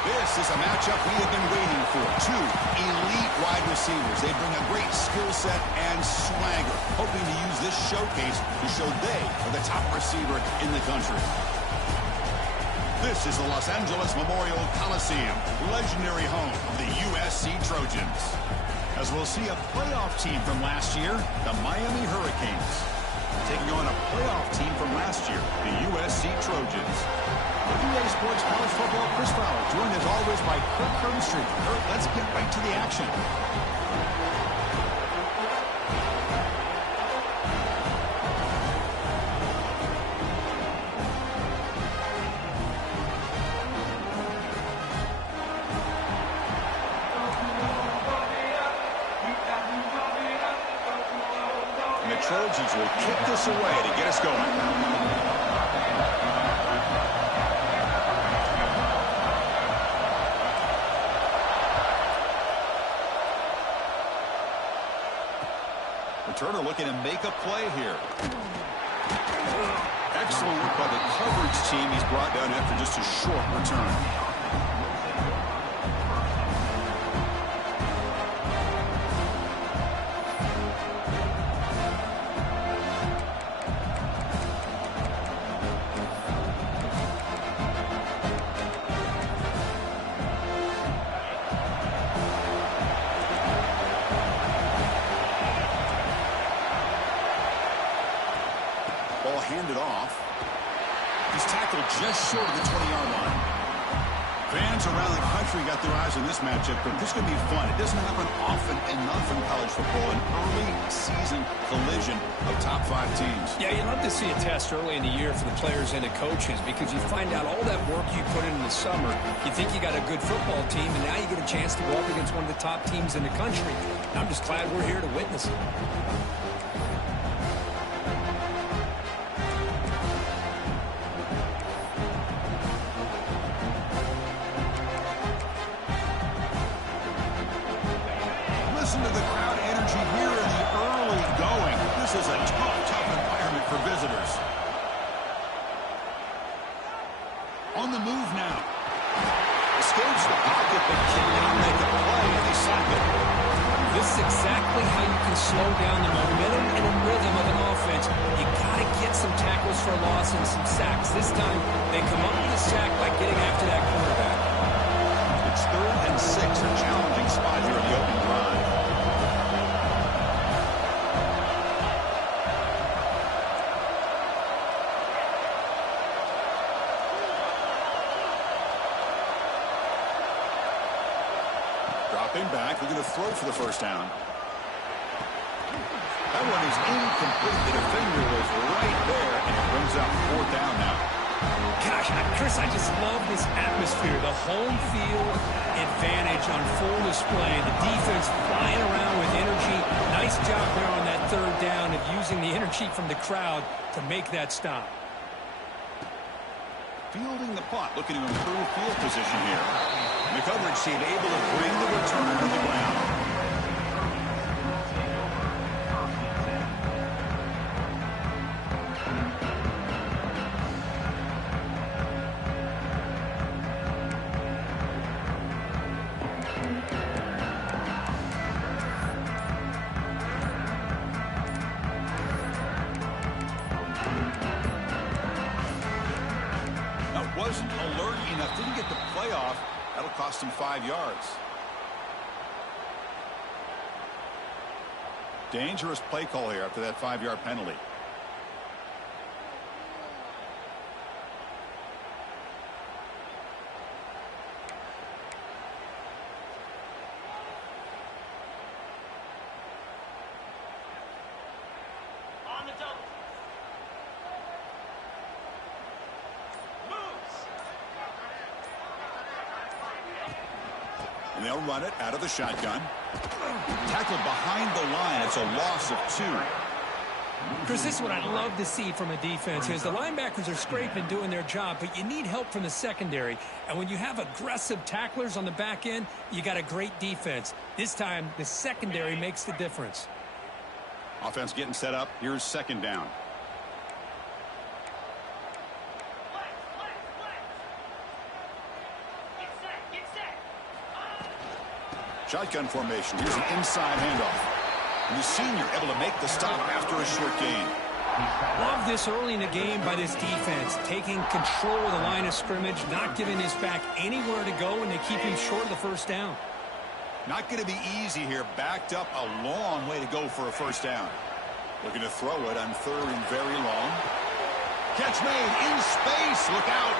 This is a matchup we have been waiting for. Two elite wide receivers. They bring a great skill set and swagger, hoping to use this showcase to show they are the top receiver in the country. This is the Los Angeles Memorial Coliseum, legendary home of the USC Trojans. As we'll see a playoff team from last year, the Miami Hurricanes, taking on a playoff team from last year, the USC Trojans. EA Sports College Football, Chris Fowler, joined as always by Kirk Herbstreit. Kirk, let's get right to the action. And the Trojans will kick this away to get us going. Turner looking to make a play here. Excellent work by the coverage team. He's brought down after just a short return. Ball handed off. He's tackled just short of the 20-yard line. Fans around the country got their eyes on this matchup, but this is going to be fun. It doesn't happen often enough in college football, an early season collision of top 5 teams. Yeah, you love to see a test early in the year for the players and the coaches because you find out all that work you put in the summer. You think you got a good football team, and now you get a chance to go up against one of the top teams in the country. And I'm just glad we're here to witness it. Listen to the crowd energy here in the early going. This is a tough environment for visitors. On the move now. Escapes the pocket, but cannot make a play, and they sack it. This is exactly how you can slow down the momentum and the rhythm of an offense. You got to get some tackles for a loss and some sacks. This time, they come up with a sack by getting after that quarterback. It's 3rd and 6, a challenging spot here in the opening drive. Dropping back, looking to throw for the first down. That one is incomplete. The defender was right there, and it brings up 4th down now. Gosh, Chris, I just love this atmosphere. The home field advantage on full display. The defense flying around with energy. Nice job there on that 3rd down of using the energy from the crowd to make that stop. Fielding the punt, looking to improve field position here. And the coverage team able to bring the returner to the ground. Wasn't alert enough, didn't get the playoff. That'll cost him 5 yards. Dangerous play call here after that 5-yard penalty. On the double. And they'll run it out of the shotgun. Tackled behind the line. It's a loss of 2. Chris, this is what I'd love to see from a defense is the linebackers are scraping, doing their job, but you need help from the secondary. And when you have aggressive tacklers on the back end, you got a great defense. This time, the secondary makes the difference. Offense getting set up. Here's 2nd down. Get Shotgun formation. Here's an inside handoff. And the senior able to make the stop after a short gain. Love this early in the game by this defense, taking control of the line of scrimmage, not giving his back anywhere to go, and they keep him short of the first down. Not going to be easy here. Backed up a long way to go for a first down. Looking to throw it on third and very long. Catch made in space. Look out.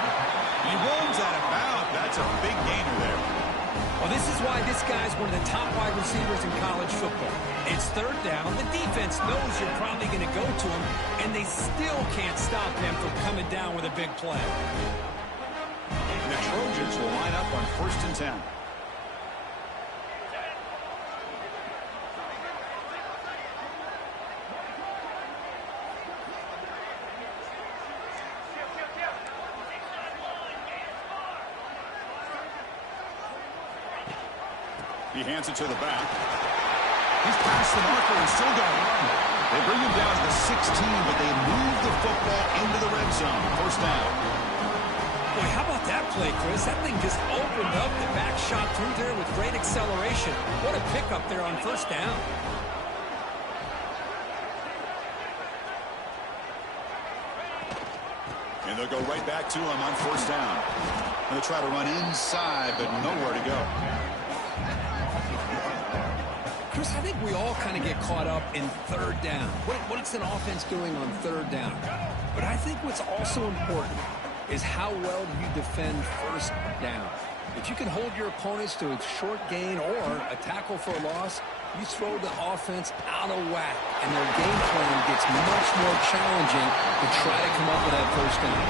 He runs out of bounds. That's a big gainer there. Well, this is why this guy's one of the top wide receivers in college football. It's third down. The defense knows you're probably going to go to him, and they still can't stop him from coming down with a big play. The Trojans will line up on 1st and 10. He hands it to the back. He's past the marker and still going. They bring him down to the 16, but they move the football into the red zone. First down. Boy, how about that play, Chris? That thing just opened up. The back shot through there with great acceleration. What a pickup there on first down. And they'll go right back to him on first down. They'll try to run inside, but nowhere to go. Chris, I think we all kind of get caught up in third down. What's an offense doing on third down? But I think what's also important is how well do you defend first down. If you can hold your opponents to a short gain or a tackle for a loss, you throw the offense out of whack, and their game plan gets much more challenging to try to come up with that first down.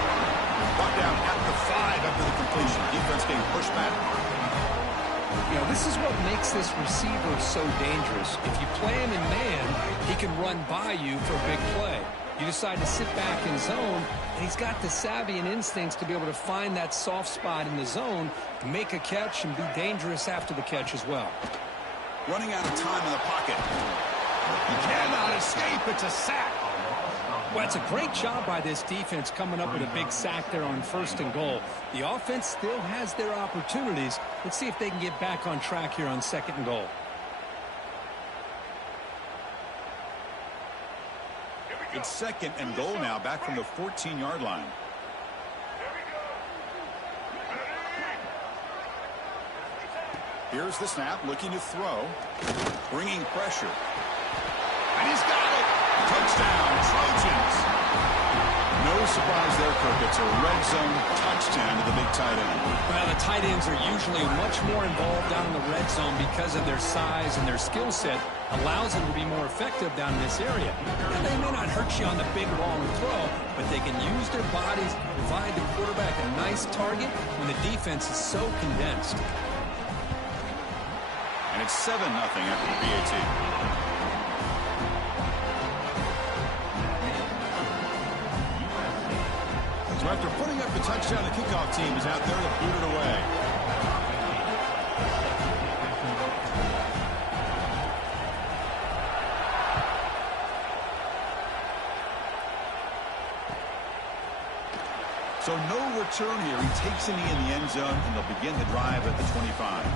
Brought down at the 5 after the completion. Defense getting pushed back. You know, this is what makes this receiver so dangerous. If you play him in man, he can run by you for a big play. You decide to sit back in zone, and he's got the savvy and instincts to be able to find that soft spot in the zone, make a catch, and be dangerous after the catch as well. Running out of time in the pocket. He cannot escape. It's a sack. Well, it's a great job by this defense coming up with a big sack there on 1st and goal. The offense still has their opportunities. Let's see if they can get back on track here on 2nd and goal. It's 2nd and goal now, back from the 14-yard line. Here's the snap, looking to throw. Bringing pressure. And he's got it. Touchdown, Trojans. No surprise there, Kirk. It's a red zone touchdown to the big tight end. Well, the tight ends are usually much more involved down in the red zone because of their size and their skill set. Allows them to be more effective down in this area. Now, they may not hurt you on the big, long throw, but they can use their bodies to provide the quarterback a nice target when the defense is so condensed. And it's 7-0 after the PAT. So after putting up the touchdown, the kickoff team is out there to boot it away. So no return here. He takes a knee in the end zone, and they'll begin the drive at the 25.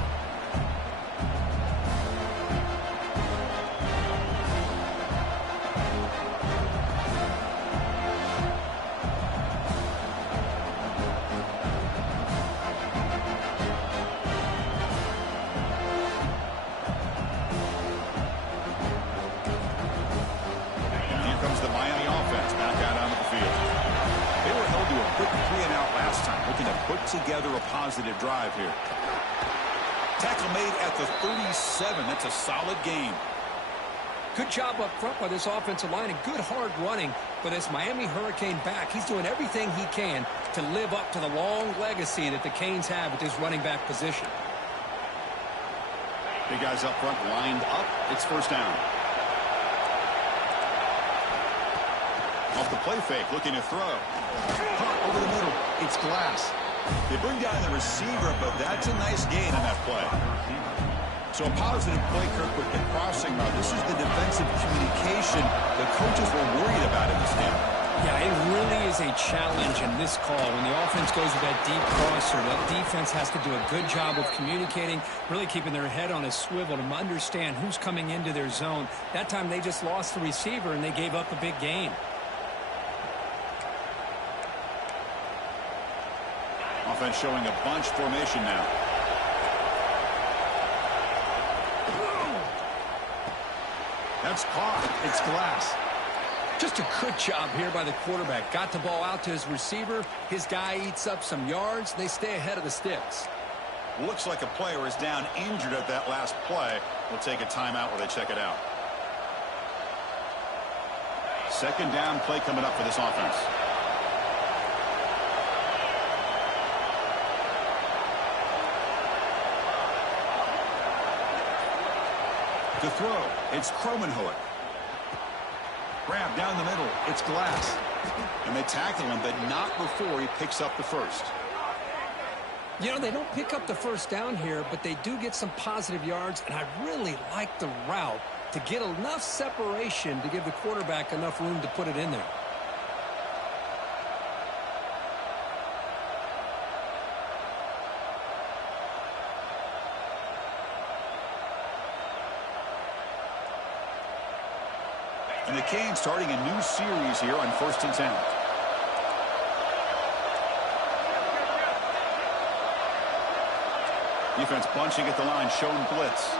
Together a positive drive here. Tackle made at the 37. That's a solid gain. Good job up front by this offensive line and good hard running for this Miami Hurricane back. He's doing everything he can to live up to the long legacy that the Canes have at this running back position. Big guys up front lined up. It's first down. Off the play fake, looking to throw. Caught over the middle. It's Glass. They bring down the receiver, but that's a nice gain on that play. So a positive play, Kirk, with the crossing route. This is the defensive communication the coaches were worried about in this game. Yeah, it really is a challenge in this call. When the offense goes with that deep crosser, that defense has to do a good job of communicating, really keeping their head on a swivel to understand who's coming into their zone. That time they just lost the receiver and they gave up a big gain. Offense showing a bunch formation now. That's caught. It's glass. Just a good job here by the quarterback. Got the ball out to his receiver. His guy eats up some yards. They stay ahead of the sticks. Looks like a player is down injured at that last play. We'll take a timeout while they check it out. Second down play coming up for this offense. To throw, it's Kromenhoek. Grab down the middle, it's Glass. And they tackle him, but not before he picks up the first. You know, they don't pick up the first down here, but they do get some positive yards, and I really like the route to get enough separation to give the quarterback enough room to put it in there. And the Canes starting a new series here on 1st and 10. Defense bunching at the line, showing blitz.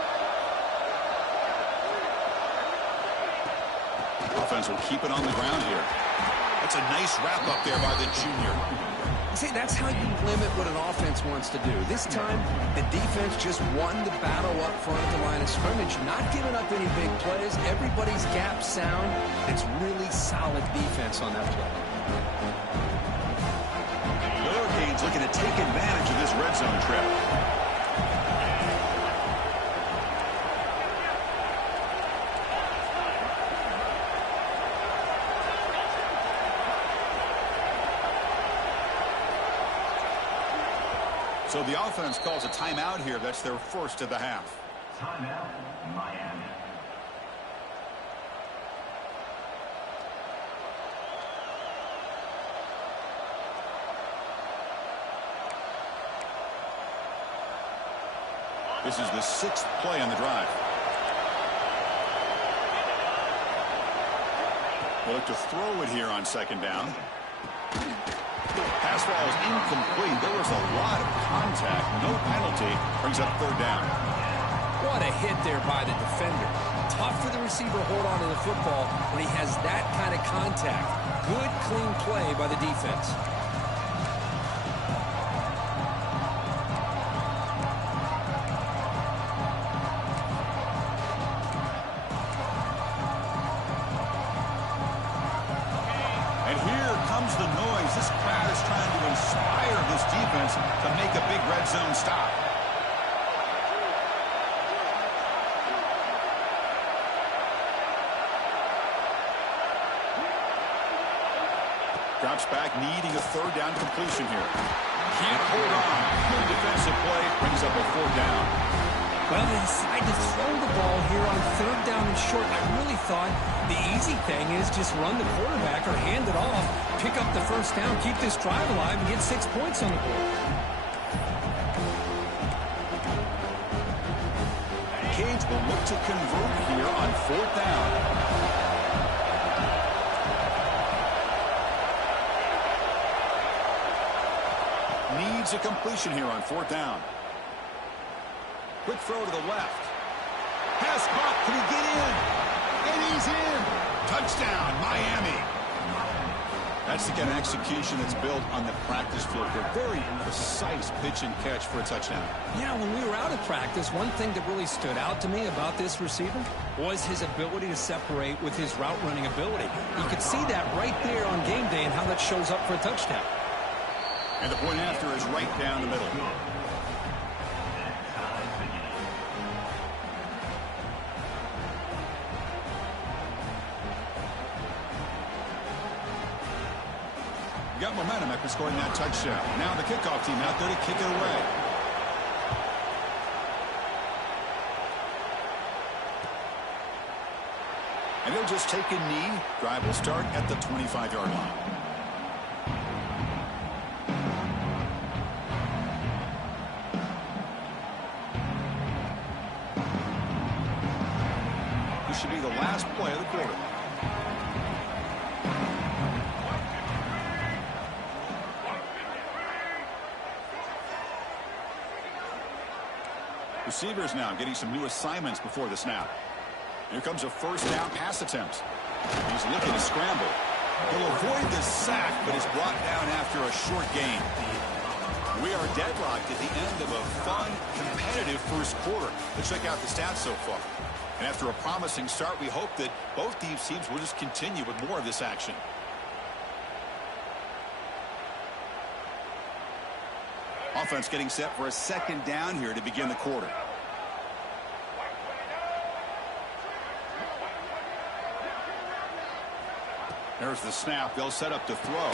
Offense will keep it on the ground here. That's a nice wrap up there by the junior. See, that's how you limit what an offense wants to do. This time, the defense just won the battle up front at the line of scrimmage, not giving up any big plays. Everybody's gap sound. It's really solid defense on that play. The Hurricanes looking to take advantage of this red zone trip. So the offense calls a timeout here. That's their first of the half. Timeout, Miami. This is the 6th play on the drive. They look to throw it here on second down. Pass ball is incomplete. There was a lot of contact. No penalty. Brings up 3rd down. What a hit there by the defender. Tough for the receiver to hold on to the football when he has that kind of contact. Good, clean play by the defense. And here comes the noise. This crowd is trying to inspire this defense to make a big red zone stop. Drops back, needing a 3rd down completion here. Can't hold on. Good defensive play. Brings up a 4th down. Well, they decide to throw the ball here on 3rd down and short. I really thought the easy thing is just run the quarterback or hand it off, pick up the 1st down, keep this drive alive, and get 6 points on the board. Canes will look to convert here on 4th down. Needs a completion here on 4th down. Quick throw to the left. Pass caught. Can he get in? And he's in. Touchdown, Miami. That's the kind of execution that's built on the practice field. A very precise pitch and catch for a touchdown. Yeah, when we were out of practice, one thing that really stood out to me about this receiver was his ability to separate with his route running ability. You could see that right there on game day and how that shows up for a touchdown. And the point after is right down the middle. Got momentum after scoring that touchdown. Now the kickoff team out there to kick it away. And they'll just take a knee. Drive will start at the 25-yard line. This should be the last play of the quarter. Receivers now getting some new assignments before the snap. Here comes a first down pass attempt. He's looking to scramble. He'll avoid the sack, but is brought down after a short gain. We are deadlocked at the end of a fun, competitive first quarter. Let's check out the stats so far. And after a promising start, we hope that both these teams will just continue with more of this action. Offense getting set for a second down here to begin the quarter. There's the snap. They'll set up to throw.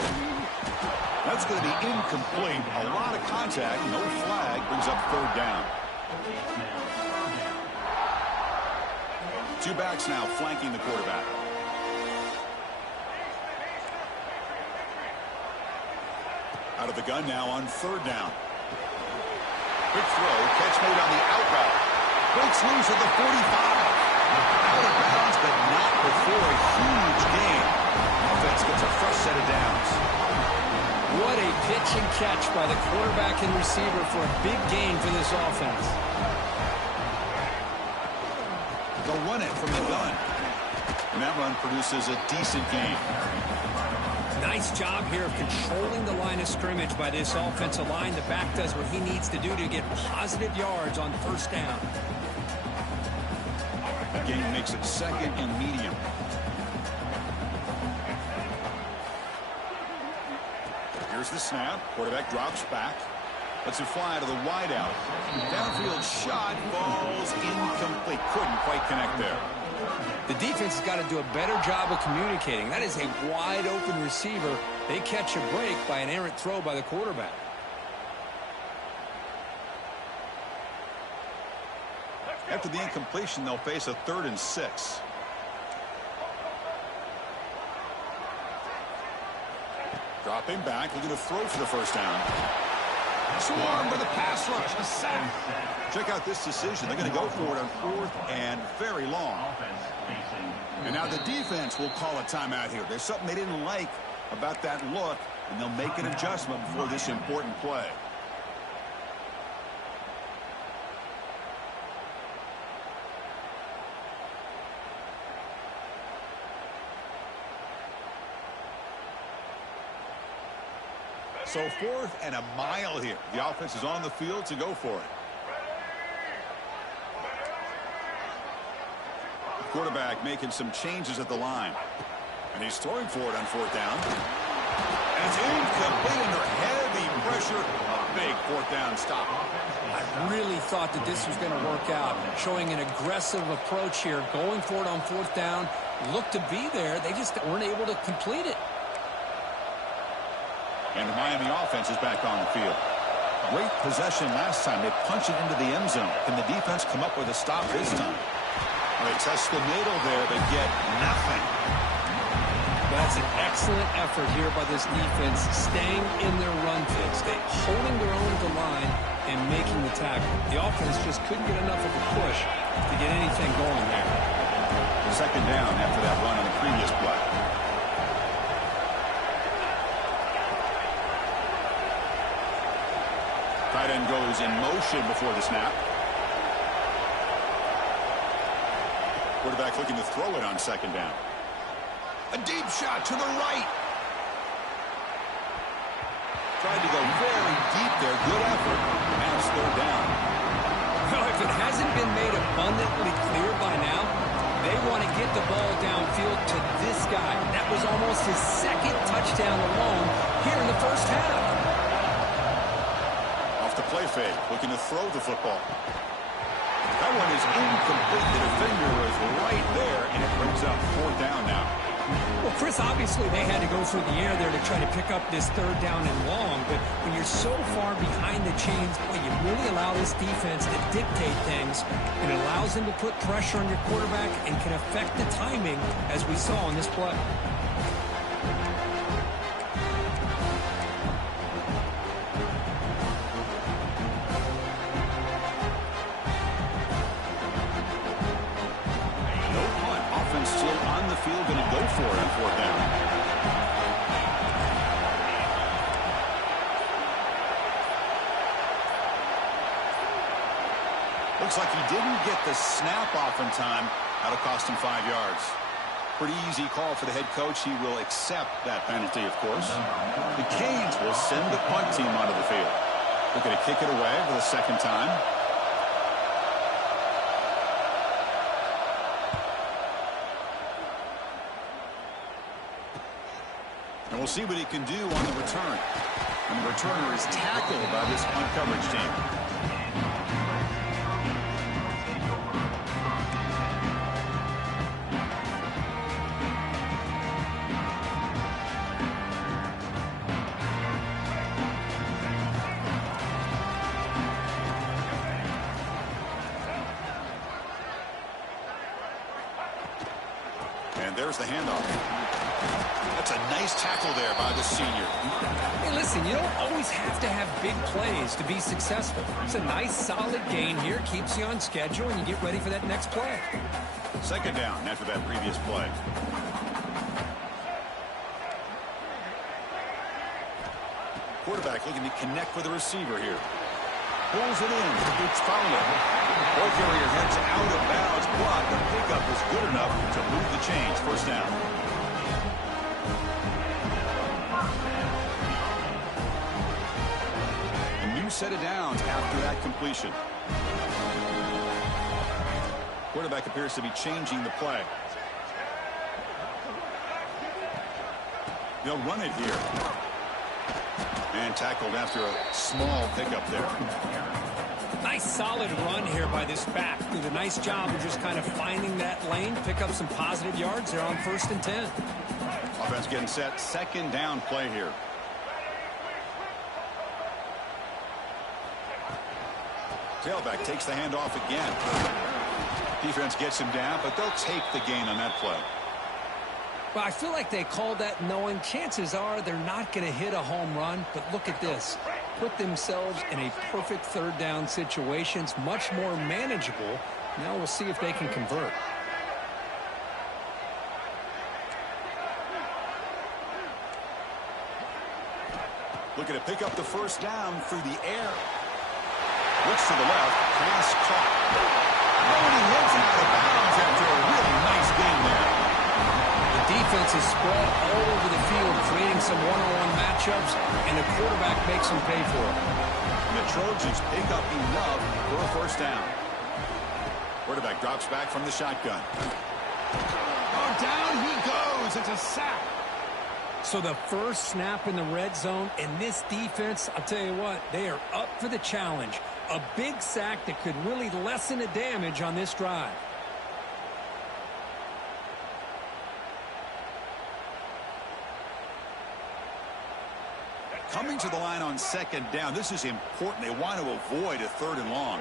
That's going to be incomplete. A lot of contact. No flag. Brings up third down. Two backs now flanking the quarterback. Out of the gun now on third down. Quick throw. Catch made on the out route. Breaks loose at the 45. Out of bounds, but not before a huge gain. Offense gets a fresh set of downs. What a pitch and catch by the quarterback and receiver for a big gain for this offense. They'll run it from the gun. And that run produces a decent gain. Nice job here of controlling the line of scrimmage by this offensive line. The back does what he needs to do to get positive yards on first down. The game makes it second and medium. Here's the snap. Quarterback drops back. Lets it fly to the wideout. Downfield shot falls incomplete. Couldn't quite connect there. The defense has got to do a better job of communicating. That is a wide open receiver. They catch a break by an errant throw by the quarterback. After the incompletion, they'll face a 3rd and 6. Dropping back, looking to throw for the first down. Swarm with a pass rush, a sack. Check out this decision. They're going to go for it on 4th and very long. And now the defense will call a timeout here. There's something they didn't like about that look, and they'll make an adjustment before this important play. So 4th and a mile here. The offense is on the field to go for it. The quarterback making some changes at the line. And he's throwing for it on 4th down. And it's incomplete under heavy pressure. A big 4th down stop. I really thought that this was going to work out. Showing an aggressive approach here. Going for it on 4th down. Looked to be there. They just weren't able to complete it. And the Miami offense is back on the field. Great possession last time. They punch it into the end zone. Can the defense come up with a stop this time? Well, they test the middle there, but get nothing. That's an excellent effort here by this defense, staying in their run fix. They holding their own at the line and making the tackle. The offense just couldn't get enough of a push to get anything going there. Second down after that run on the previous play. Tight end goes in motion before the snap. Quarterback looking to throw it on second down. A deep shot to the right. Tried to go very deep there. Good effort. And it's third down. Well, if it hasn't been made abundantly clear by now, they want to get the ball downfield to this guy. That was almost his 2nd touchdown alone here in the first half. Off the play fake, looking to throw the football. That one is incomplete. The defender was right there, and it brings up 4th down now. Well, Chris, obviously they had to go through the air there to try to pick up this third down and long, but when you're so far behind the chains, boy, you really allow this defense to dictate things, and it allows them to put pressure on your quarterback and can affect the timing, as we saw on this play. Field going to go for it on fourth down. Looks like he didn't get the snap off in time. That'll cost him 5 yards. Pretty easy call for the head coach. He will accept that penalty, of course. The Canes will send the punt team onto the field. They're going to kick it away for the second time. And we'll see what he can do on the return. And the returner is tackled by this punt coverage team. And there's the handoff. That's a nice tackle there by the senior. Hey, listen, you don't always have to have big plays to be successful. It's a nice, solid gain here. Keeps you on schedule, and you get ready for that next play. Second down after that previous play. Quarterback looking to connect with the receiver here. Pulls it in. It's fouled. Ball carrier heads out of bounds, but the pickup is good enough to move the chains. First down. Set it down after that completion. Quarterback appears to be changing the play. They'll run it here. And tackled after a small pickup there. Nice solid run here by this back. Did a nice job of just kind of finding that lane, pick up some positive yards there on 1st and 10. Offense getting set. Second down play here. Tailback takes the handoff again. Defense gets him down, but they'll take the gain on that play. Well, I feel like they called that knowing chances are they're not going to hit a home run, but look at this. Put themselves in a perfect third down situation. It's much more manageable. Now we'll see if they can convert. Looking to pick up the first down through the air. Looks to the left, pass caught. And he heads out of bounds after a really nice game there. The defense is spread all over the field, creating some one-on-one matchups, and the quarterback makes them pay for it. And the Trojans pick up enough for a first down. Quarterback drops back from the shotgun. Oh, down he goes. It's a sack. So the first snap in the red zone, and this defense, I'll tell you what, they are up for the challenge. A big sack that could really lessen the damage on this drive. Coming to the line on second down, this is important. They want to avoid a third and long.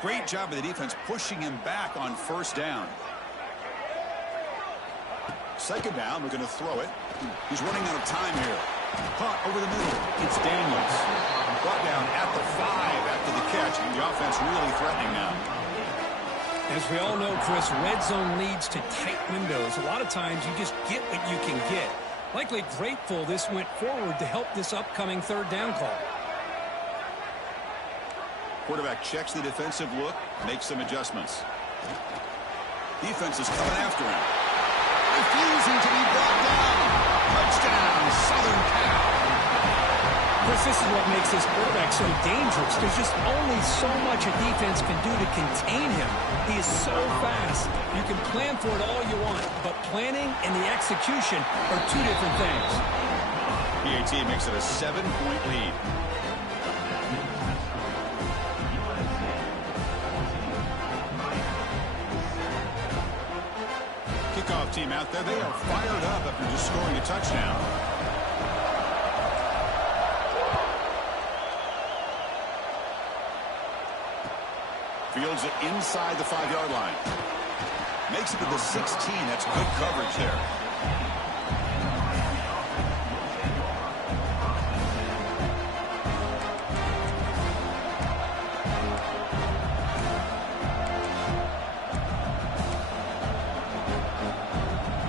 Great job of the defense pushing him back on first down. Second down, we're going to throw it. He's running out of time here. Caught over the middle. It's Daniels. Brought down at the 5 after the catch. And the offense really threatening now. As we all know, Chris, red zone leads to tight windows. A lot of times you just get what you can get. Likely grateful this went forward to help this upcoming third down call. Quarterback checks the defensive look, makes some adjustments. Defense is coming after him. Refusing to be brought down. Touchdown, Southern Cal. Chris, Chris, this is what makes this quarterback so dangerous. There's just only so much a defense can do to contain him. He is so fast. You can plan for it all you want, but planning and the execution are two different things. PAT makes it a 7-point lead. Kickoff team out there. They are fired up after just scoring a touchdown. Fields it inside the 5-yard line. Makes it to the 16. That's good coverage there.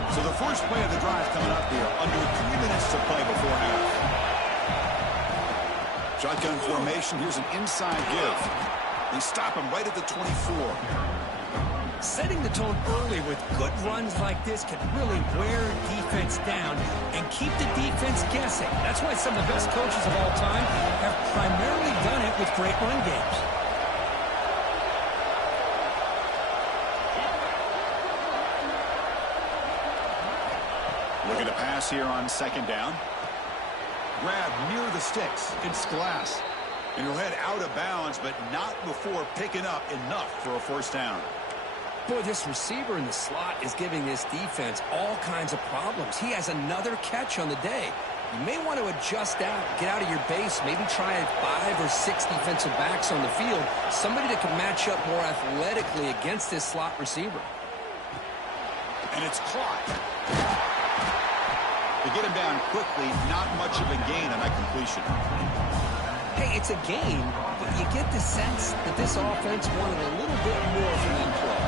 So the first play of the drive coming up here. Under 3 minutes to play before half. Shotgun formation. Here's an inside give. They stop him right at the 24. Setting the tone early with good runs like this can really wear defense down and keep the defense guessing. That's why some of the best coaches of all time have primarily done it with great run games. Looking to pass here on second down. Grab near the sticks. It's Glass. And he'll head out of bounds, but not before picking up enough for a first down. Boy, this receiver in the slot is giving this defense all kinds of problems. He has another catch on the day. You may want to adjust out, get out of your base, maybe try 5 or 6 defensive backs on the field, somebody that can match up more athletically against this slot receiver. And it's caught. They get him down quickly, not much of a gain on that completion. Hey, it's a game, but you get the sense that this offense wanted a little bit more from that play.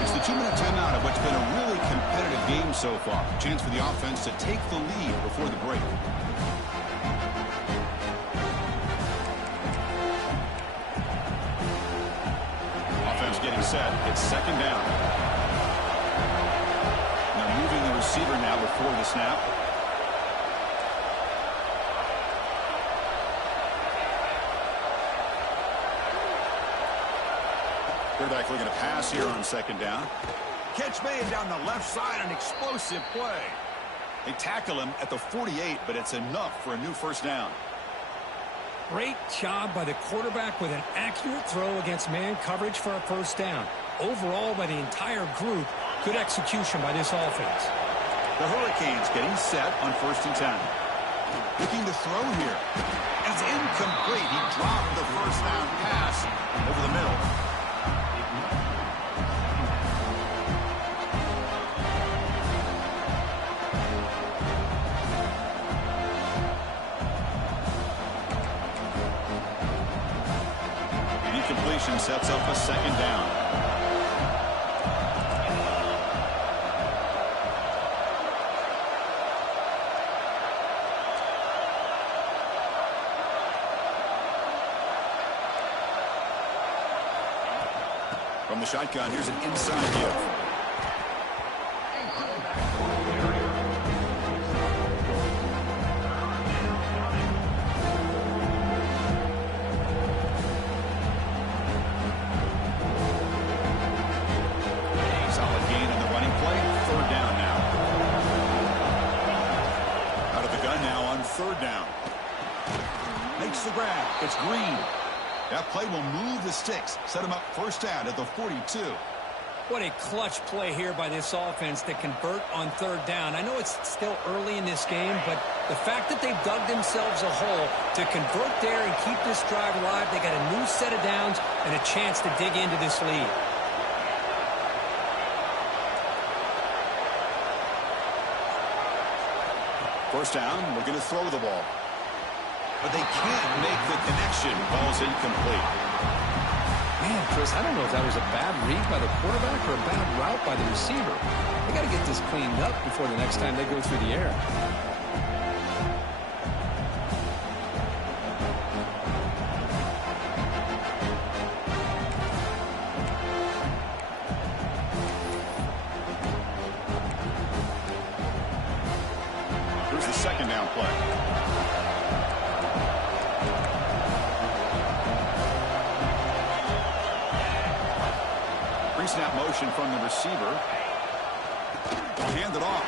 It's the 2-minute timeout of what's been a really competitive game so far. Chance for the offense to take the lead before the break. Offense getting set. It's second down. Now moving the receiver now before the snap. Quarterback looking to pass here on second down. Catch made down the left side, an explosive play. They tackle him at the 48, but it's enough for a new first down. Great job by the quarterback with an accurate throw against man coverage for a first down. Overall, by the entire group, good execution by this offense. The Hurricanes getting set on 1st and 10. Looking to throw here. And it's incomplete. He dropped the first down pass over the middle. Completion sets up a second down. From the shotgun, here's an inside give. Third down. Makes the grab. It's Green. That play will move the sticks. Set him up first down at the 42. What a clutch play here by this offense to convert on third down. I know it's still early in this game, but the fact that they've dug themselves a hole to convert there and keep this drive alive, they got a new set of downs and a chance to dig into this lead. First down, we're going to throw the ball. But they can't make the connection. Ball's incomplete. Man, Chris, I don't know if that was a bad read by the quarterback or a bad route by the receiver. They got to get this cleaned up before the next time they go through the air. Second down play. Pre-snap motion from the receiver. Hand it off.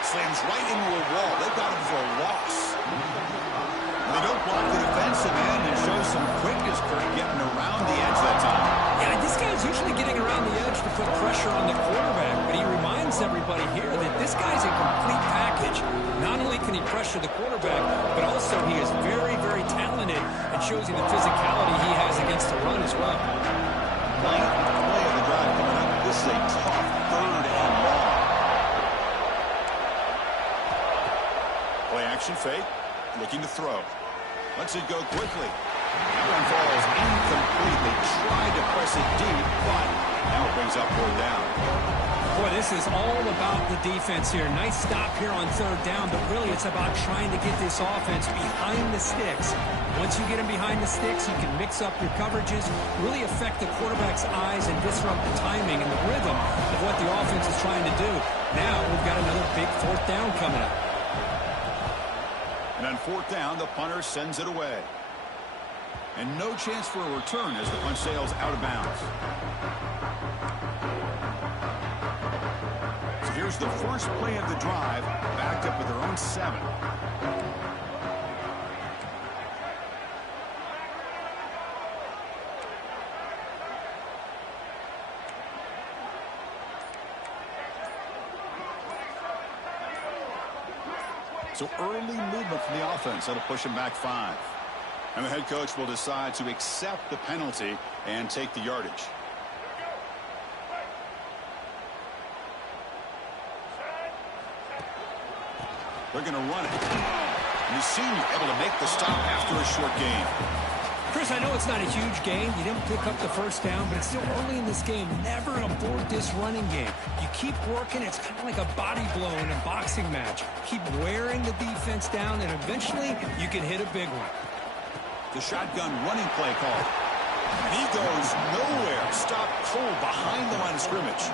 Slams right into a wall. They've got him for a loss. They don't block the defensive end and show some quickness, Kurt, getting around the edge that time. Yeah, this guy's usually getting around the edge to put pressure on the quarterback, but he reminds everybody here that this guy's a complete package. Not only can he pressure the quarterback, but also he is very, very talented and shows you the physicality he has against the run as well. Ninth play of the drive coming up. This is a tough 3rd and long. Play action fake. Looking to throw. Lets it go quickly. That one falls incomplete. They tried to press it deep, but now it brings up 4th down. Boy, this is all about the defense here. Nice stop here on 3rd down, but really it's about trying to get this offense behind the sticks. Once you get them behind the sticks, you can mix up your coverages, really affect the quarterback's eyes and disrupt the timing and the rhythm of what the offense is trying to do. Now we've got another big 4th down coming up. And on 4th down, the punter sends it away. And no chance for a return as the punt sails out of bounds. So here's the first play of the drive, backed up with their own 7. So early movement from the offense. That'll push him back 5. And the head coach will decide to accept the penalty and take the yardage. They're going to run it. And the senior able to make the stop after a short gain. Chris, I know it's not a huge gain. You didn't pick up the 1st down, but it's still early in this game. Never abort this running game. You keep working. It's kind of like a body blow in a boxing match. Keep wearing the defense down, and eventually you can hit a big one. The shotgun running play call. He goes nowhere. Stop cold behind the line of scrimmage.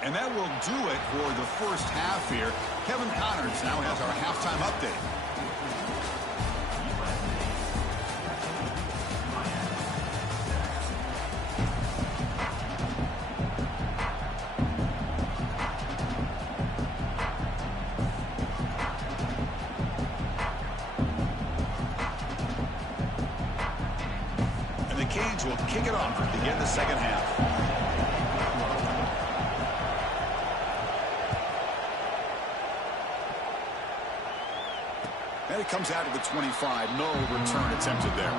And that will do it for the first half here. Kevin Connors now has our halftime update. And the Canes will kick it off to begin the second half. And it comes out of the 25. No return attempted there.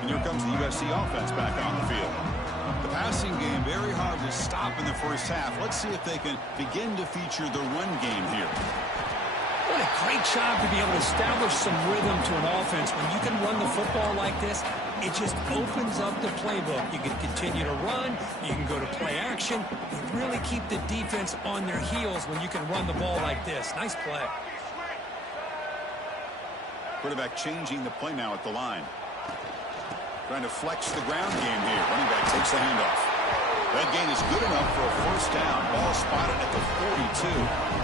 And here comes the USC offense back on the field. The passing game very hard to stop in the first half. Let's see if they can begin to feature the run game here. What a great job to be able to establish some rhythm to an offense. When you can run the football like this, it just opens up the playbook. You can continue to run. You can go to play action. You really keep the defense on their heels when you can run the ball like this. Nice play. Quarterback changing the play now at the line. Trying to flex the ground game here. Running back takes the handoff. That gain is good enough for a 1st down. Ball spotted at the 42.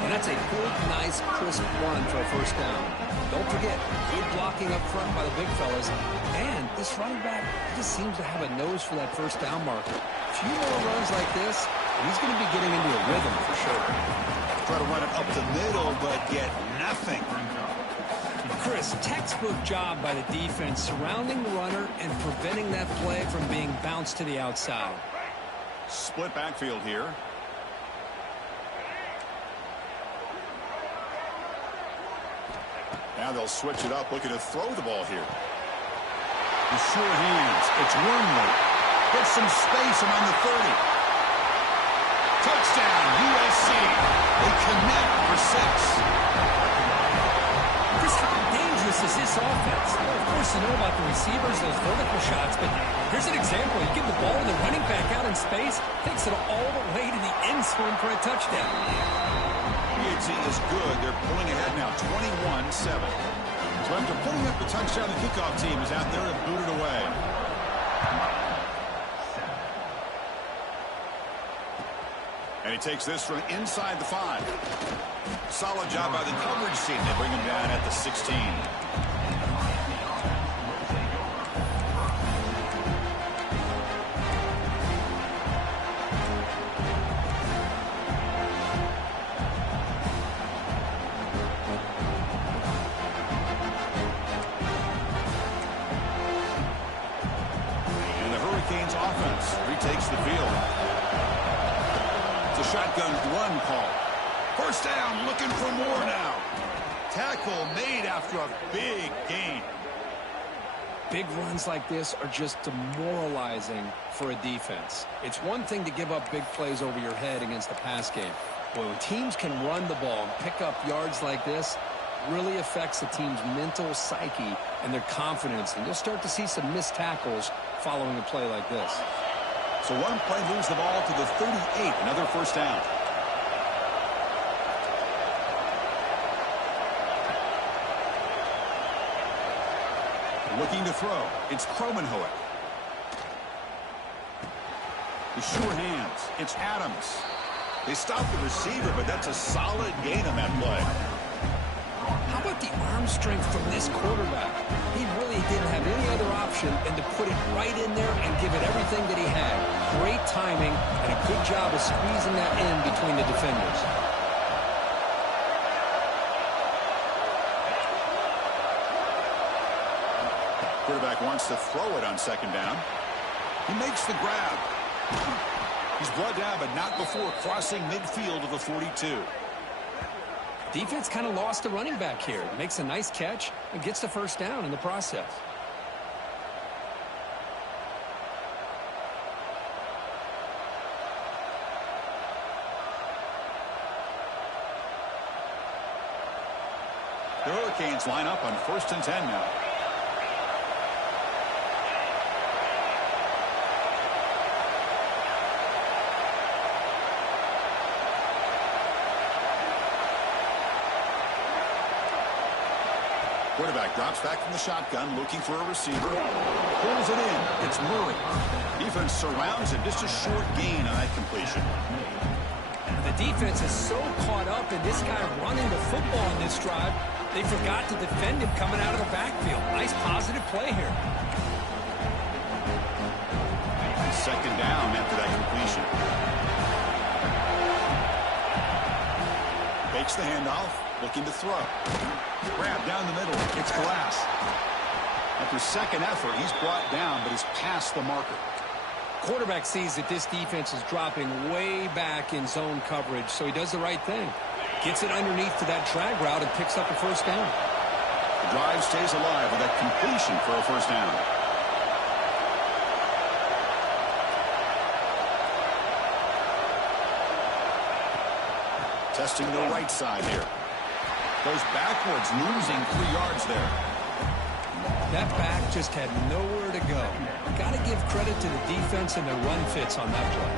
And that's a good, nice, crisp run for a 1st down. Don't forget, good blocking up front by the big fellas. And this running back just seems to have a nose for that 1st down marker. A few more runs like this, he's going to be getting into a rhythm for sure. Try to run it up the middle, but get nothing. Chris, textbook job by the defense surrounding the runner and preventing that play from being bounced to the outside. Split backfield here. Now they'll switch it up, looking to throw the ball here. The sure hands. It's Wormley. Gets some space among the 30. Touchdown, USC. They connect for 6. Chris, how dangerous is this offense? Well, of course, you know about the receivers, those vertical shots, but here's an example. You give the ball to the running back out in space, takes it all the way to the end zone for a touchdown. PHC is good. They're pulling ahead now, 21-7. So after putting up the touchdown, the kickoff team is out there to boot it away. And he takes this from inside the 5. Solid job by the coverage team. They bring him down at the 16. And the Hurricanes offense retakes the field. It's a shotgun run call. First down, looking for more now. Tackle made after a big gain. Big runs like this are just demoralizing for a defense. It's one thing to give up big plays over your head against the pass game. But when teams can run the ball and pick up yards like this, it really affects the team's mental psyche and their confidence. And you'll start to see some missed tackles following a play like this. So one play moves the ball to the 38, another first down. Looking to throw. It's Kromenhoek. The sure hands. It's Adams. They stop the receiver, but that's a solid gain on that play. How about the arm strength from this quarterback? He really didn't have any other option than to put it right in there and give it everything that he had. Great timing and a good job of squeezing that in between the defenders. Quarterback wants to throw it on second down. He makes the grab. He's brought down, but not before crossing midfield of the 42. Defense kind of lost the running back here. Makes a nice catch and gets the first down in the process. The Hurricanes line up on 1st and 10 now. Quarterback drops back from the shotgun, looking for a receiver. Pulls it in. It's Murray. Defense surrounds him. Just a short gain on that completion. The defense is so caught up in this guy running the football in this drive, they forgot to defend him coming out of the backfield. Nice positive play here. And second down after that completion. Fakes the handoff, looking to throw. Grab down the middle. It's Glass. After second effort, he's brought down, but he's past the marker. Quarterback sees that this defense is dropping way back in zone coverage, so he does the right thing. Gets it underneath to that drag route and picks up a first down. The drive stays alive with that completion for a first down. Testing the right side here. Goes backwards, losing 3 yards there. That back just had nowhere to go. Got to give credit to the defense and their run fits on that play.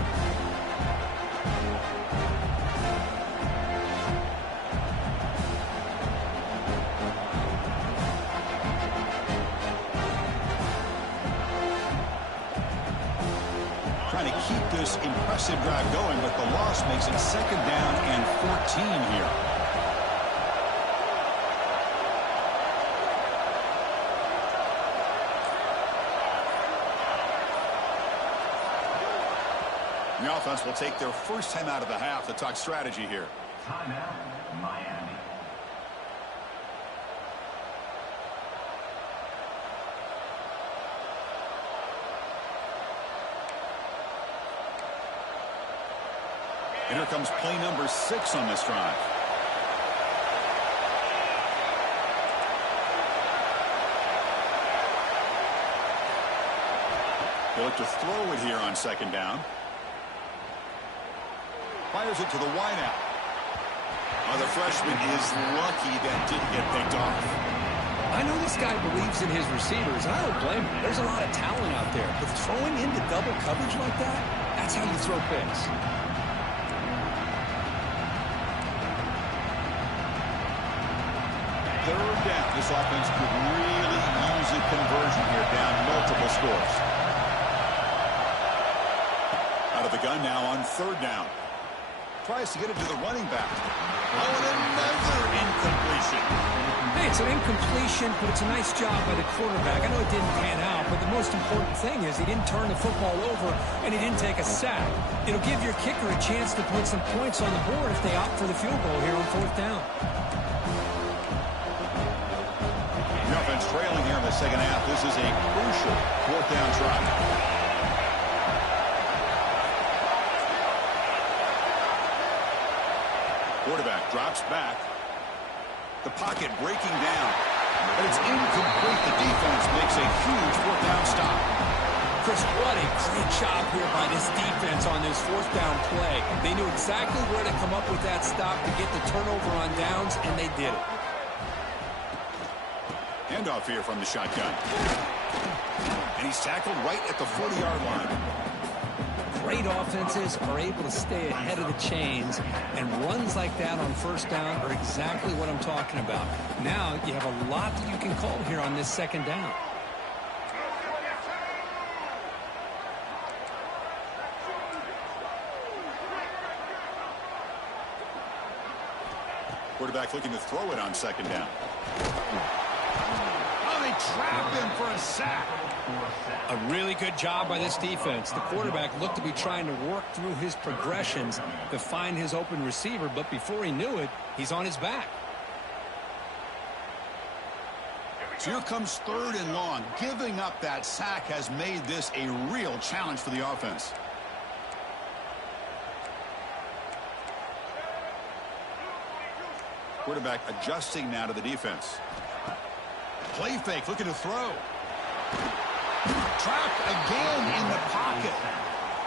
Trying to keep this impressive drive going, but the loss makes it second down and 14 here. The offense will take their first time out of the half to talk strategy here. Timeout, Miami. And here comes play number 6 on this drive. They look to throw it here on second down. Fires it to the wideout. Oh, the freshman is lucky that didn't get picked off. I know this guy believes in his receivers, and I don't blame him. There's a lot of talent out there, but throwing into double coverage like that, that's how you throw picks. third down. This offense could really use a conversion here, down multiple scores. Out of the gun now on third down. Tries to get it to the running back. Oh, and another incompletion. Hey, it's an incompletion, but it's a nice job by the quarterback. I know it didn't pan out, but the most important thing is he didn't turn the football over and he didn't take a sack. It'll give your kicker a chance to put some points on the board if they opt for the field goal here on fourth down. The offense trailing here in the second half. This is a crucial fourth down try. Quarterback drops back. The pocket breaking down. But it's incomplete. The defense makes a huge fourth down stop. Chris, what a great job here by this defense on this fourth down play. They knew exactly where to come up with that stop to get the turnover on downs, and they did it. Handoff here from the shotgun. And he's tackled right at the 40-yard line. Great offenses are able to stay ahead of the chains, and runs like that on first down are exactly what I'm talking about. Now you have a lot that you can call here on this second down. Quarterback looking to throw it on second down. Oh, they trap him for a sack. A really good job by this defense. The quarterback looked to be trying to work through his progressions to find his open receiver, but before he knew it, he's on his back. So here comes third and long. Giving up that sack has made this a real challenge for the offense. Quarterback adjusting now to the defense. Play fake, looking to throw. Trapped again in the pocket.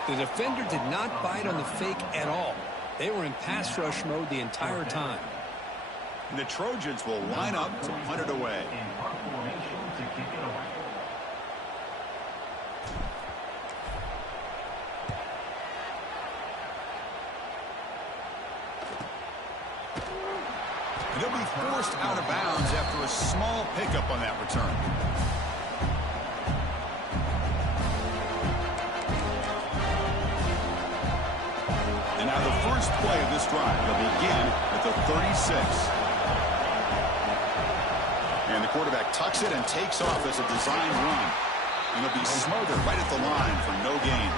The defender did not bite on the fake at all. They were in pass rush mode the entire time. And the Trojans will line up to punt it away. And they'll be forced out of bounds after a small pickup on that return. And now the first play of this drive will begin at the 36. And the quarterback tucks it and takes off as a design run. And it'll be smothered right at the line for no gain.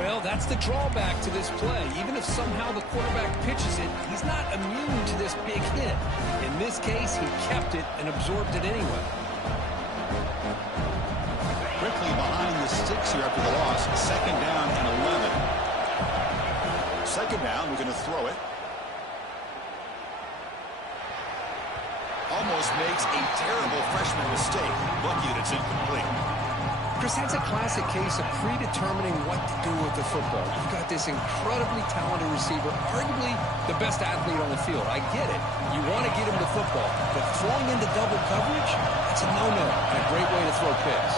Well, that's the drawback to this play. Even if somehow the quarterback pitches it, he's not immune to this big hit. In this case, he kept it and absorbed it anyway. Quickly behind the sticks here after the loss. Second down and 11. Second down, we're going to throw it. Almost makes a terrible freshman mistake. Lucky that it's incomplete. Chris, that's a classic case of predetermining what to do with the football. You've got this incredibly talented receiver, arguably the best athlete on the field. I get it. You want to get him the football, but throwing into double coverage, that's a no-no and a great way to throw picks.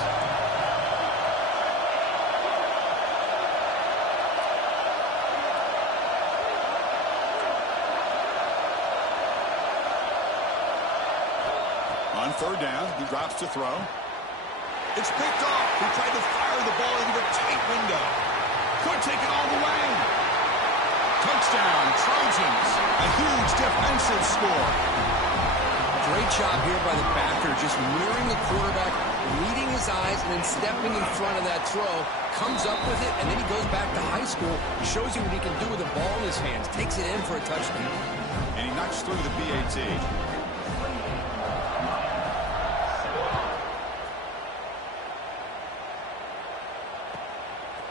On third down, he drops to throw. It's picked off. He tried to fire the ball into a tight window. Could take it all the way. Touchdown, Trojans. A huge defensive score. Great job here by the backer, just mirroring the quarterback, reading his eyes, and then stepping in front of that throw. Comes up with it, and then he goes back to high school. Shows you what he can do with the ball in his hands. Takes it in for a touchdown. And he knocks through the BAT.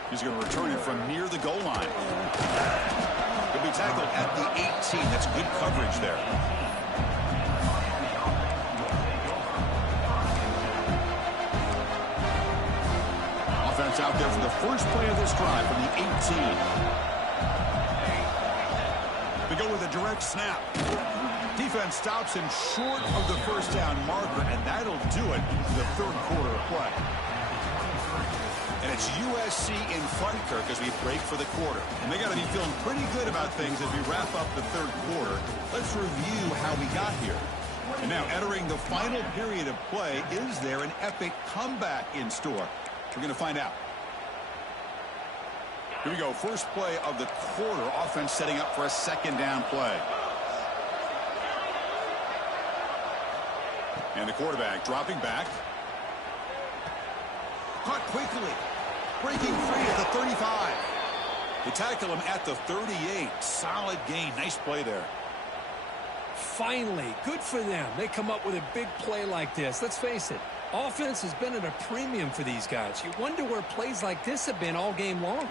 He's going to return it from near the goal line. He'll be tackled at the 18. That's good coverage there. Offense out there for the first play of this drive from the 18. We go with a direct snap. Defense stops him short of the first down marker, and that'll do it for the third quarter of play. And it's USC in front, Kirk, as we break for the quarter. And they got to be feeling pretty good about things as we wrap up the third quarter. Let's review how we got here. And now entering the final period of play, is there an epic comeback in store? We're going to find out. Here we go. First play of the quarter. Offense setting up for a second down play. And the quarterback dropping back. Caught quickly. Breaking free at the 35. They tackle him at the 38. Solid gain. Nice play there. Finally, good for them. They come up with a big play like this. Let's face it, offense has been at a premium for these guys. You wonder where plays like this have been all game long.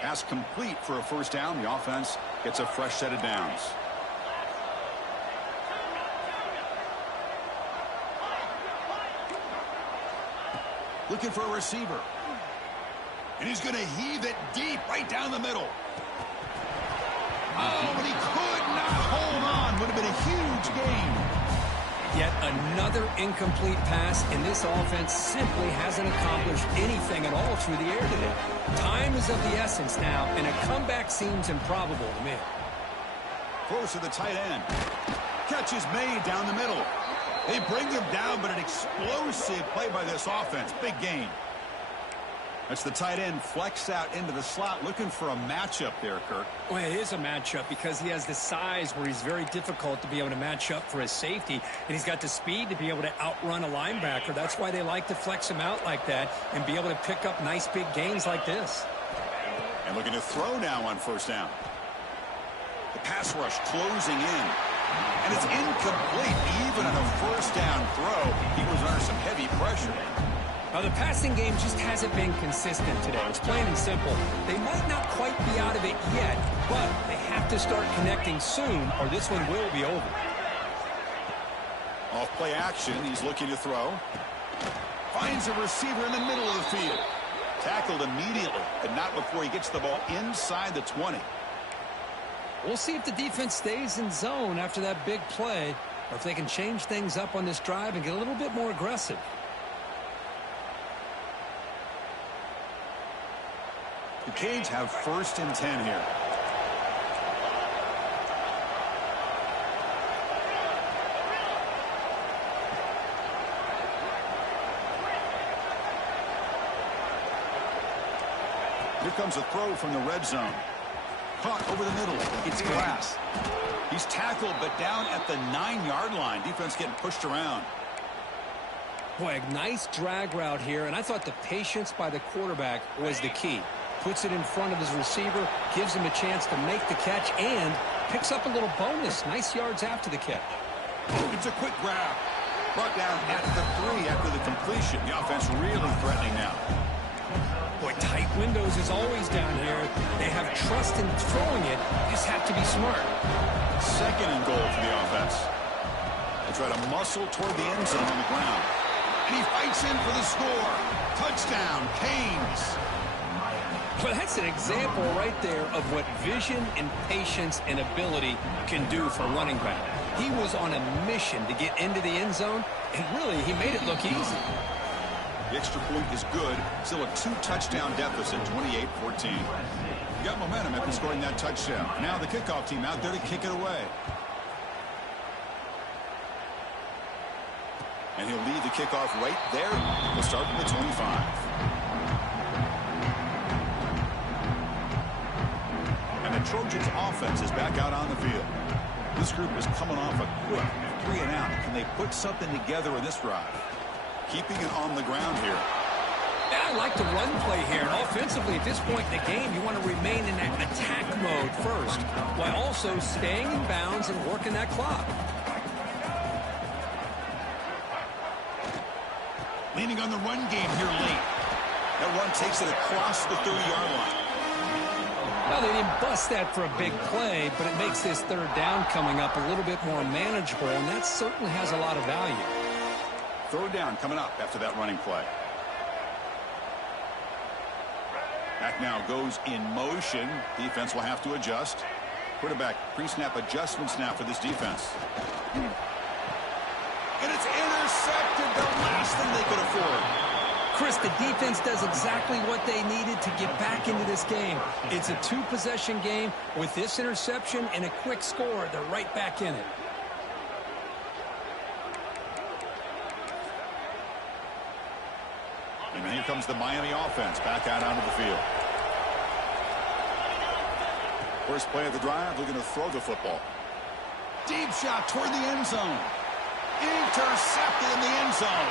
Pass complete for a first down. The offense gets a fresh set of downs. Looking for a receiver. And he's going to heave it deep right down the middle. Oh, but he could not hold on. Would have been a huge gain. Yet another incomplete pass, and this offense simply hasn't accomplished anything at all through the air today. Time is of the essence now, and a comeback seems improbable to me. Close to the tight end. Catch is made down the middle. They bring him down, but an explosive play by this offense. Big gain. That's the tight end flexed out into the slot, looking for a matchup there, Kirk. Well, it is a matchup because he has the size where he's very difficult to be able to match up for his safety, and he's got the speed to be able to outrun a linebacker. That's why they like to flex him out like that and be able to pick up nice big gains like this. And looking to throw now on first down. The pass rush closing in. And it's incomplete. Even on a first down throw, he was under some heavy pressure. Now, the passing game just hasn't been consistent today. It's plain and simple. They might not quite be out of it yet, but they have to start connecting soon, or this one will be over. Off play action, he's looking to throw. Finds a receiver in the middle of the field. Tackled immediately, but not before he gets the ball inside the 20. We'll see if the defense stays in zone after that big play, or if they can change things up on this drive and get a little bit more aggressive. The Canes have first and 10 here. Here comes a throw from the red zone. Caught over the middle. It's Glass. He's tackled, but down at the 9-yard line. Defense getting pushed around. Boy, a nice drag route here, and I thought the patience by the quarterback was the key. Puts it in front of his receiver, gives him a chance to make the catch, and picks up a little bonus. Nice yards after the catch. It's a quick grab. Brought down at the 3 after the completion. The offense really threatening now. Boy, tight windows is always down here. They have trust in throwing it. Just have to be smart. Second and goal for the offense. They try to muscle toward the end zone on the ground. And he fights in for the score. Touchdown, Canes. Well, that's an example right there of what vision and patience and ability can do for a running back. He was on a mission to get into the end zone, and really, he made it look easy. The extra point is good. Still a 2-touchdown deficit, 28-14. You got momentum after scoring that touchdown. Now the kickoff team out there to kick it away. And he'll leave the kickoff right there. He'll start from the 25. And the Trojans offense is back out on the field. This group is coming off a quick 3-and-out. Can they put something together in this drive? Keeping it on the ground here. Yeah, I like the run play here. Offensively, at this point in the game, you want to remain in that attack mode first, while also staying in bounds and working that clock. Leaning on the run game here late. That run takes it across the 30-yard line. Well, they didn't bust that for a big play, but it makes this third down coming up a little bit more manageable, and that certainly has a lot of value. Third down coming up after that running play. That now goes in motion. Defense will have to adjust. Quarterback pre-snap adjustments now for this defense. And it's intercepted, the last thing they could afford. Chris, the defense does exactly what they needed to get back into this game. It's a two-possession game. With this interception and a quick score, they're right back in it. And here comes the Miami offense back out onto the field. First play of the drive, looking to throw the football. Deep shot toward the end zone. Intercepted in the end zone.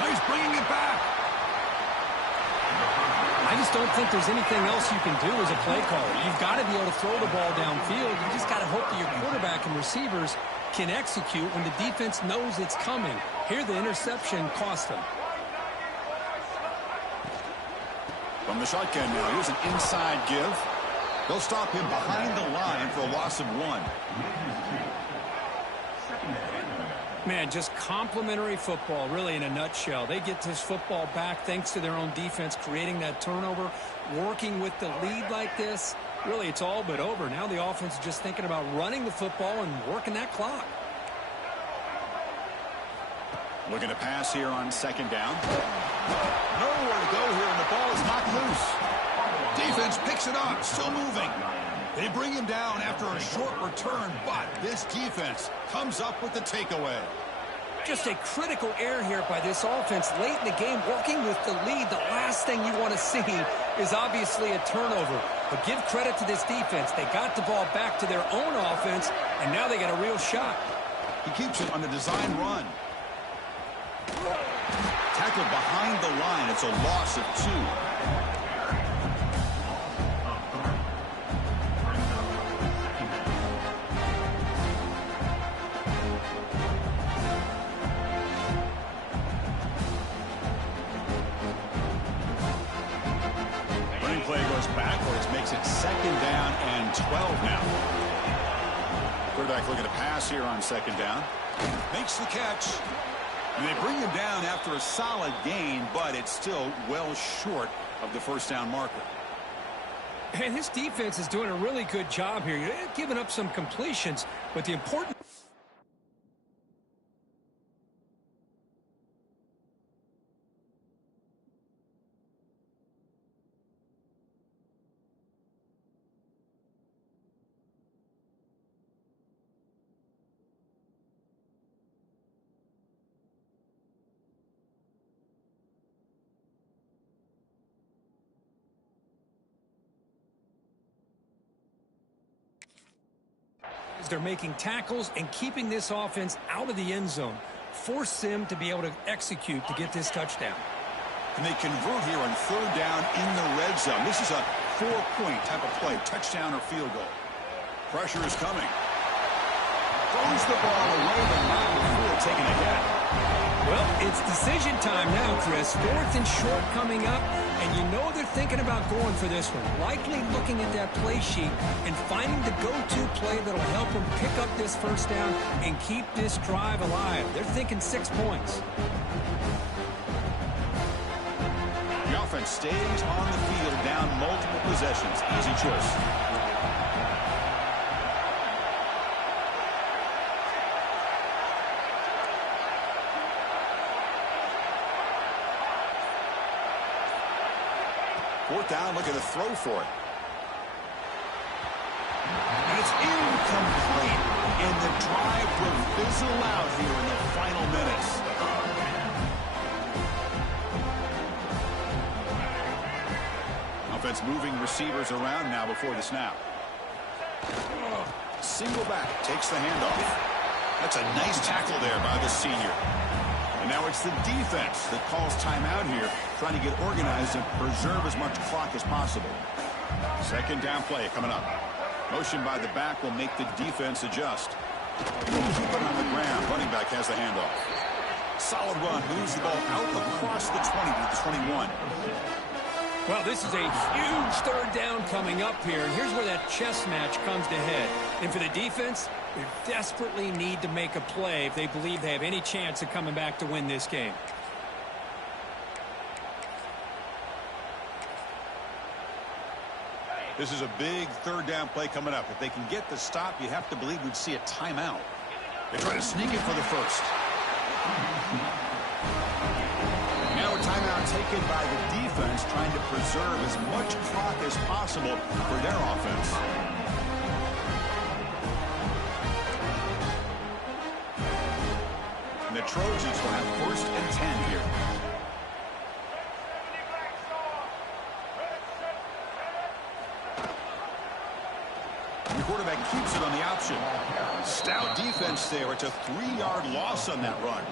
He's bringing it back. I just don't think there's anything else you can do as a play caller. You've got to be able to throw the ball downfield. You just got to hope that your quarterback and receivers can execute when the defense knows it's coming. Here, the interception cost them. From the shotgun now, here's an inside give. They'll stop him behind the line for a loss of 1. Man, just complimentary football, really, in a nutshell. They get this football back thanks to their own defense, creating that turnover, working with the lead like this. Really, it's all but over. Now the offense is just thinking about running the football and working that clock. Looking to pass here on second down. Nowhere to go here, and the ball is knocked loose. Defense picks it up, still moving. They bring him down after a short return, but this defense comes up with the takeaway. Just a critical error here by this offense late in the game, working with the lead. The last thing you want to see is obviously a turnover. But give credit to this defense. They got the ball back to their own offense, and now they got a real shot. He keeps it on the design run. Tackled behind the line. It's a loss of 2. Play goes backwards, makes it second down and 12 now. Quarterback looking to pass here on second down. Makes the catch. And they bring him down after a solid gain, but it's still well short of the first down marker. And his defense is doing a really good job here. You're giving up some completions, but the important... They're making tackles and keeping this offense out of the end zone. Force them to be able to execute to get this touchdown. And they convert here on third down in the red zone. This is a 4-point type of play, touchdown or field goal. Pressure is coming. Throws the ball away, but not before taking a hit. Well, it's decision time now, Chris. 4th and short coming up, and you know they're thinking about going for this one. Likely looking at that play sheet and finding the go-to play that'll help them pick up this first down and keep this drive alive. They're thinking 6 points. The offense stays on the field down multiple possessions. Easy choice. Fourth down, looking to throw for it. And it's incomplete. And the drive will fizzle out here in the final minutes. Offense moving receivers around now before the snap. Single back, takes the handoff. That's a nice tackle there by the senior. And now it's the defense that calls timeout here, trying to get organized and preserve as much clock as possible. Second down play coming up. Motion by the back will make the defense adjust. Keep it on the ground. Running back has the handoff. Solid run. Moves the ball out across the 20 to the 21. Well, this is a huge third down coming up here. And here's where that chess match comes to head. And for the defense, they desperately need to make a play if they believe they have any chance of coming back to win this game. This is a big third down play coming up. If they can get the stop, you have to believe we'd see a timeout. They try to sneak it for the first. Now a timeout taken by the defense, trying to preserve as much clock as possible for their offense. And the Trojans will have 1st and 10 here. The quarterback keeps it on the option. Stout defense there. It's a 3-yard loss on that run.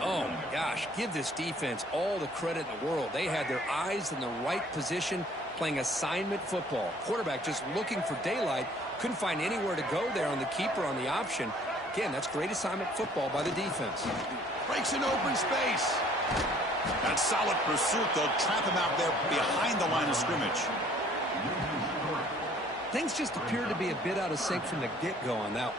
Oh, my gosh. Give this defense all the credit in the world. They had their eyes in the right position, playing assignment football. Quarterback just looking for daylight. Couldn't find anywhere to go there on the keeper on the option. Again, that's great assignment football by the defense. Breaks an open space. That's solid pursuit. They'll trap him out there behind the line of scrimmage. Things just appear to be a bit out of sync from the get-go on that one.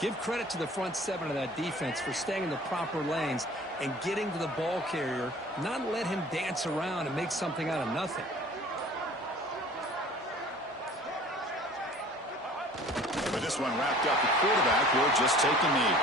Give credit to the front 7 of that defense for staying in the proper lanes and getting to the ball carrier, not let him dance around and make something out of nothing. With this one wrapped up, the quarterback will just take the knee.